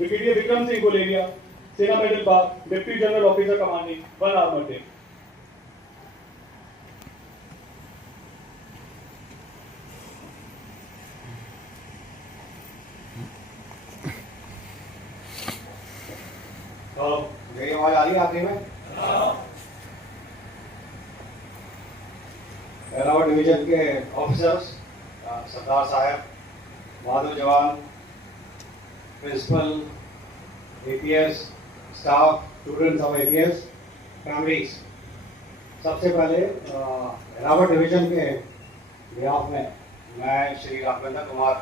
Brigadier Vikram Singh Guleria, Sena medal बाग, deputy general officer commanding 1 armour team. मेरी आवाज आ रही है आखिरी में? एयरलाइट डिवीजन के ऑफिसर्स, सरदार साहब, बहादुर जवान, principal, APS staff, students of APS, families, सबसे पहले एयरलाइट डिवीजन के बिहाफ में मैं श्री राघवेंद्र कुमार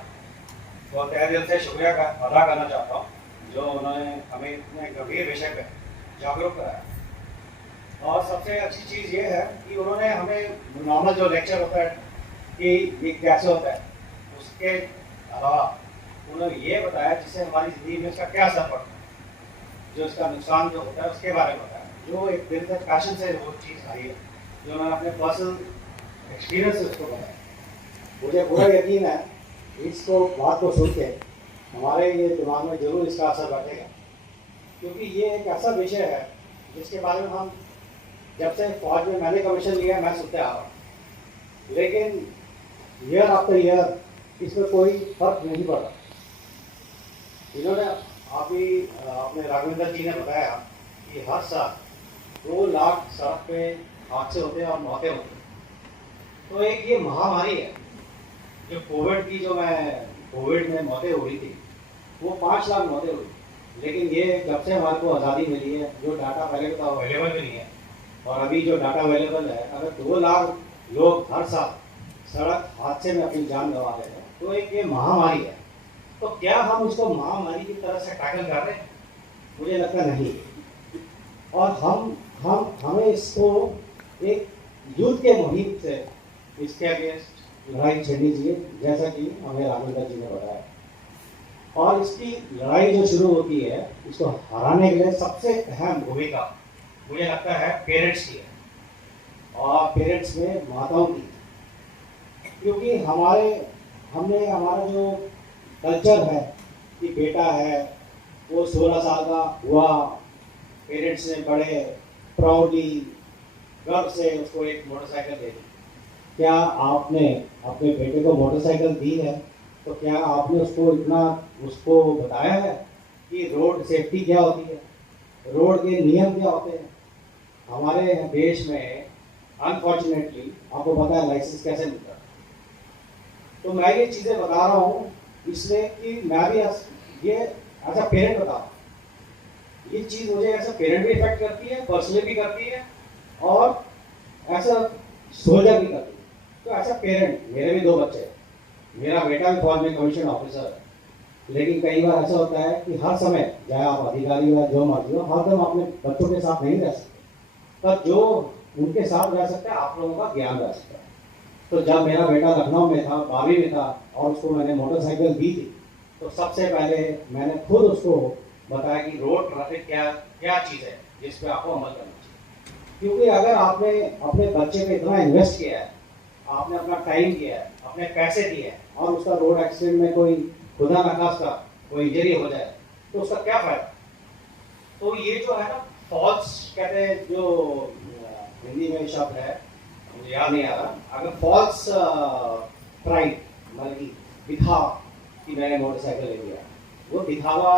को तहे दिल से शुक्रिया अदा करना चाहता हूँ, जो उन्होंने हमें इतने गंभीर विषय पे जागरूक कराया। और सबसे अच्छी चीज़ ये है कि उन्होंने हमें नॉर्मल जो लेक्चर होता है कि ये कैसे होता है, उसके अलावा उन्होंने ये बताया जिससे हमारी ज़िंदगी में इसका क्या असर पड़ता है, जो इसका नुकसान जो होता है उसके बारे में बताया, जो एक दिल से पैशन से वो चीज़ आई है, जो उन्होंने अपने पर्सनल एक्सपीरियंस से उसको बताया। मुझे पूरा यकीन है इसको बात को सुन के हमारे ये दिमाग में जरूर इसका असर बैठेगा, क्योंकि ये एक ऐसा विषय है जिसके बारे में हम जब से फौज में मैंने कमीशन लिया मैं सुनते आ रहा हूँ, लेकिन ईयर आफ्टर ईयर इसमें कोई फर्क नहीं पड़ा। इन्होंने अपने राघवेंद्र जी ने बताया कि हर साल 2 लाख सड़क पे हादसे होते हैं और मौतें होती हैं। तो एक ये महामारी है जो कोविड की, जो कोविड में मौतें हो रही थी वो 5 लाख मौतें हुई, लेकिन ये जब से हमारे को आज़ादी मिली है जो डाटा पहले तो अवेलेबल भी नहीं है, और अभी जो डाटा अवेलेबल है, अगर 2 लाख लोग हर साल सड़क हादसे में अपनी जान गंवा रहे हैं तो एक ये महामारी है। तो क्या हम उसको महामारी की तरह से टैकल कर रहे हैं? मुझे लगता नहीं। और हमें इसको एक युद्ध के मुहिम से इसके अगेंस्ट लड़ाई छेड़नी चाहिए, जैसा कि हमें राघवेंद्र जी ने बताया। और इसकी लड़ाई जो शुरू होती है, इसको हराने के लिए सबसे अहम भूमिका मुझे लगता है पेरेंट्स की है, और पेरेंट्स में माताओं की, क्योंकि हमारा जो कल्चर है कि बेटा है वो 16 साल का हुआ, पेरेंट्स ने बड़े प्राउडली गर्व से उसको एक मोटरसाइकिल दे दी। क्या आपने अपने बेटे को मोटरसाइकिल दी है तो क्या आपने उसको बताया है कि रोड सेफ्टी क्या होती है, रोड के नियम क्या होते हैं? हमारे देश में अनफॉर्चुनेटली आपको पता है लाइसेंस कैसे मिलता है। तो मैं ये चीज़ें बता रहा हूँ इसलिए कि मैं भी ये एज अ पेरेंट बता रहा हूँ, ये चीज़ मुझे एज अ पेरेंट भी इफेक्ट करती है, पर्सनली भी करती है, और एज अ सोल्जर भी करती है। तो एज अ पेरेंट, मेरे भी 2 बच्चे हैं, मेरा बेटा भी फौज में कमीशन ऑफिसर है, लेकिन कई बार ऐसा होता है कि हर समय, चाहे आप अधिकारी हो जो मर्जी हो, हरदम अपने बच्चों के साथ नहीं रह सकते, पर जो उनके साथ रह सकता है आप लोगों का ज्ञान रह सकता है। तो जब मेरा बेटा लखनऊ में था, 12वीं में था, और उसको मैंने मोटरसाइकिल दी थी, तो सबसे पहले मैंने खुद उसको बताया कि रोड ट्रैफिक क्या चीज़ है जिस पे आपको अमल करना चाहिए। क्योंकि अगर आपने अपने बच्चे पे इतना इन्वेस्ट किया है, आपने अपना टाइम दिया है, अपने पैसे दिए हैं, और उसका रोड एक्सीडेंट में कोई खुदा न खास्ता कोई इंजरी हो जाए तो उसका क्या फायदा? तो ये जो है ना, फॉल्स कहते हैं, जो हिंदी में शब्द है मुझे याद नहीं आ रहा, अगर फॉल्स प्राइड, मतलब दिखावा कि मैंने मोटरसाइकिल ले लिया, वो दिखावा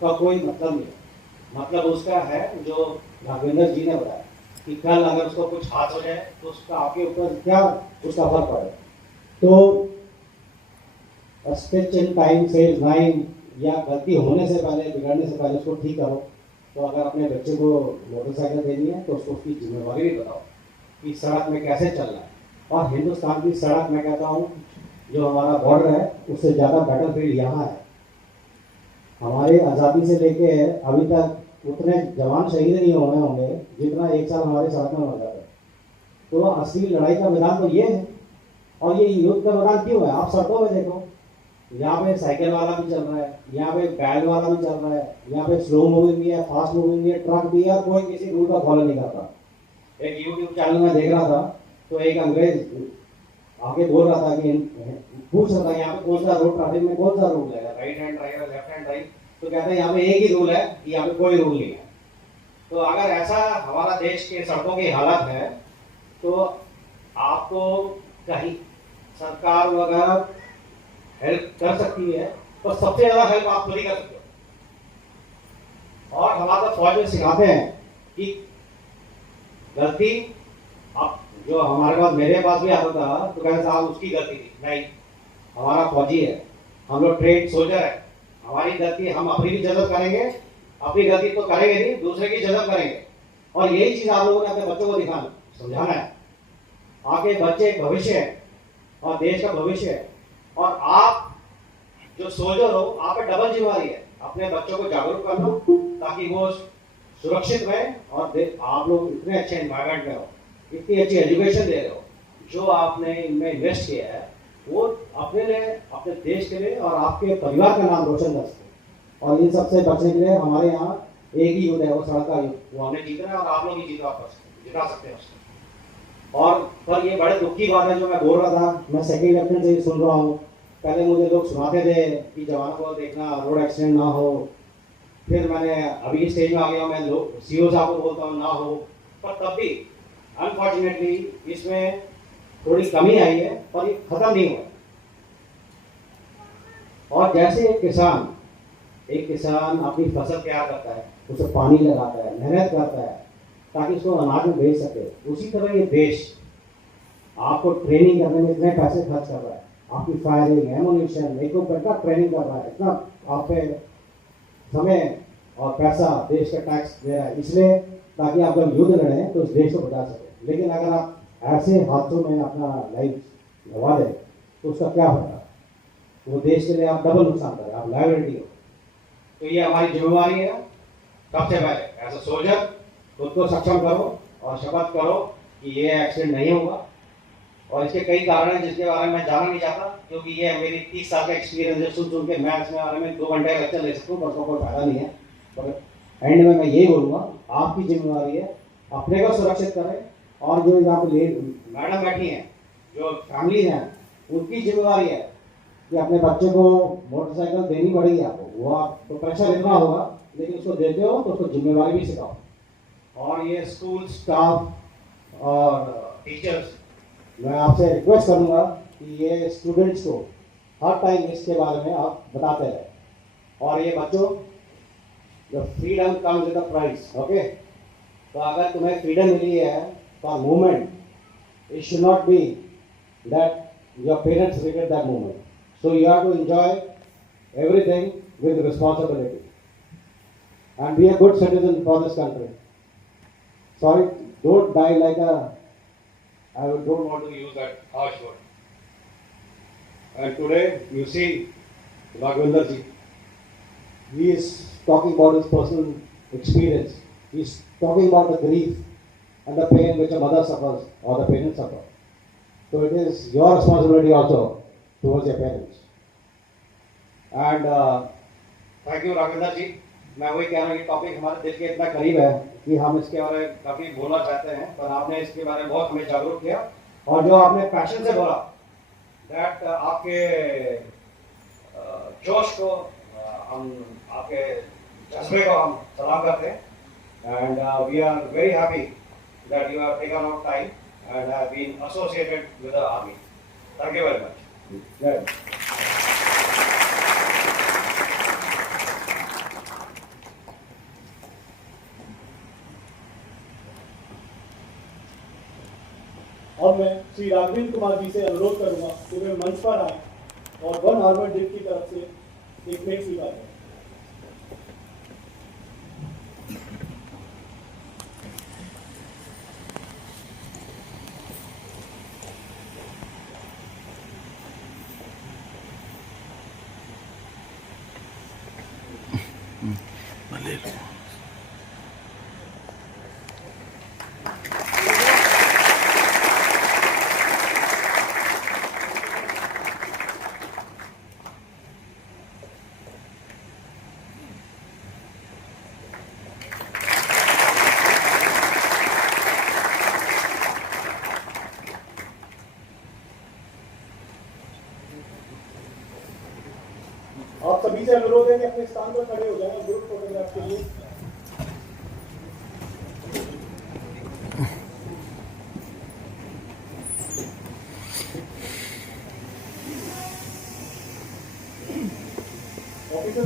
का कोई मतलब नहीं है। मतलब उसका है जो राघवेंद्र जी ने बताया कि कल अगर उसको कुछ हाथ हो जाए तो उसका आपके ऊपर क्या उसका फर्क पड़ेगा। तो स्टिच इन टाइम सेव्स 9, या गलती होने से पहले, बिगड़ने से पहले उसको ठीक करो। तो अगर अपने बच्चे को मोटरसाइकिल देनी है तो उसको उसकी जिम्मेवारी भी बताओ कि सड़क में कैसे चलना है। और हिंदुस्तान की सड़क, मैं कहता हूँ, जो हमारा बॉर्डर है उससे ज़्यादा बैटलफील्ड यहाँ है। हमारे आज़ादी से लेके अभी तक उतने जवान शहीद नहीं हुए होंगे जितना एक साल हमारे सड़क में मर जाते। तो असली लड़ाई का मैदान तो ये है, और ये युद्ध का मैदान क्यों है? आप सड़कों में देखो, यहाँ पे साइकिल वाला भी चल रहा है, यहाँ पे बैल वाला भी चल रहा है, यहाँ पे स्लो मूविंग भी है, फास्ट मूविंग भी है, ट्रक भी है, कोई किसी रूल का फॉलो नहीं करता। एक यूट्यूब चैनल में देख रहा था तो एक अंग्रेज आगे बोल रहा था कि पूछ रहा था यहाँ पे कौन सा रोड ट्रैफिक में कौन सा रूल है, right hand drive, left hand drive, तो कहते हैं यहाँ पे एक ही रूल है कि यहाँ पे कोई रूल नहीं है। तो अगर ऐसा हमारा देश के सड़कों की हालत है तो आपको कहीं सरकार वगैरह हेल्प कर सकती है, तो सबसे ज्यादा हेल्प आप खुद ही कर सकते हो। और हमारा फौज में सिखाते हैं कि गलती आप जो हमारे पास मेरे पास भी आता था तो कहते साहब उसकी गलती थी, नहीं, हमारा फौजी है, हम लोग ट्रेन सोल्जर है, हमारी गलती हम अपनी भी जजब करेंगे, अपनी गलती तो करेंगे नहीं, दूसरे की जजब करेंगे। और यही चीज आप लोगों ने अपने बच्चों को दिखाना समझाना है। आपके बच्चे भविष्य है और देश का भविष्य है, और आप जो सोल्जर हो आप पे डबल जिम्मेवारी है अपने बच्चों को जागरूक करना ताकि वो सुरक्षित रहे। और आप लोग इतने अच्छे एनवायरमेंट में हो, इतनी अच्छी एजुकेशन दे रहे हो, जो आपने इनमें इन्वेस्ट किया है वो अपने लिए, अपने देश के लिए और आपके परिवार का नाम रोशन कर सके। और इन सबसे बचने के लिए हमारे यहाँ एक ही युद्ध है, वो सड़क का युद्ध, वो हमने जीतना है और आप लोग ही जिता सकते हैं उसको। और पर ये बड़े दुख की बात है जो मैं बोल रहा था, मैं सेकंड लेफ्टिनेंट से ही सुन रहा हूँ। पहले मुझे लोग सुनाते थे कि जवानों को देखना रोड एक्सीडेंट ना हो, फिर मैंने अभी स्टेज में आ गया, मैं लोग सीओ साहब को बोलता हूँ ना हो, पर तब भी अनफॉर्चुनेटली इसमें थोड़ी कमी आई है, पर ये खत्म नहीं हुआ। और जैसे एक किसान अपनी फसल तैयार करता है, उसे पानी लगाता है, मेहनत करता है ताकि उसको अनाज में बेच सके, उसी तरह ये देश आपको ट्रेनिंग करने में इतने पैसे खर्च कर रहा है, आपकी फायरिंग, एमुनिशन, इक्विपमेंट का ट्रेनिंग कर रहा है, इतना आप पे समय और पैसा देश का टैक्स दे रहा है, इसलिए ताकि आप जब युद्ध लड़ें तो उस देश को बचा सके। लेकिन अगर आप ऐसे हाथों में अपना लाइफ गवा दें तो उसका क्या होगा? वो देश के लिए आप डबल नुकसान करें, आप लायबिलिटी हो। तो ये हमारी जिम्मेवारी है, सबसे पहले एज अ सोल्जर खुद को सक्षम करो और शपथ करो कि ये एक्सीडेंट नहीं होगा। और इसके कई कारण हैं जिसके बारे में मैं जानना नहीं चाहता, क्योंकि ये मेरी 30 साल का एक्सपीरियंस है, सुन के मैं इसके बारे में 2 घंटे का लेक्चर ले सकता हूँ, पर उसका कोई फायदा नहीं है। पर एंड में मैं यही बोलूँगा, आपकी जिम्मेवारी है, अपने को सुरक्षित करें। और जो यहाँ पे मैडम बैठी हैं, जो फैमिली हैं, उनकी जिम्मेवारी है कि अपने बच्चे को मोटरसाइकिल देनी पड़ेगी आपको, वो आप तो प्रेशर इतना होगा, लेकिन उसको देते हो तो उसको जिम्मेवारी भी सिखाओ। और ये स्कूल स्टाफ और टीचर्स, मैं आपसे रिक्वेस्ट करूँगा कि ये स्टूडेंट्स को हर टाइम इसके बारे में आप बताते रहे। और ये बच्चों, the freedom comes with a price, okay. तो अगर तुम्हें फ्रीडम मिली है for movement, it should not be that your parents regret that movement. So you have to enjoy everything with responsibility and be a good citizen for this country. Sorry, don't die like a, I don't want to use that harsh word. And today you see Raghavinder ji, he is talking about his personal experience. He is talking about the grief and the pain which a mother suffers or the parents suffer. So it is your responsibility also towards your parents. And thank you Raghavendra ji. मैं वही कह रहा हूँ कि topic हमारे दिल के इतना करीब है कि हम इसके बारे में काफ़ी बोलना चाहते हैं, पर आपने इसके बारे में बहुत हमें जागरूक किया। और जो आपने पैशन से बोला, दैट आपके जोश को हम, आपके जज्बे को हम सलाम करते हैं। And we are very happy that you have taken out time and have been associated with the army. Thank you very much. Good. अब मैं श्री राघवेंद्र कुमार जी से अनुरोध करूंगा कि वे मंच पर आए और वन हार्बर डिप की तरफ से एक प्लेट स्वीकार करें। सभी से अनुरोध है कि अपने स्थान पर खड़े हो जाएं ग्रुप फोटोग्राफ के लिए। ऑफिसर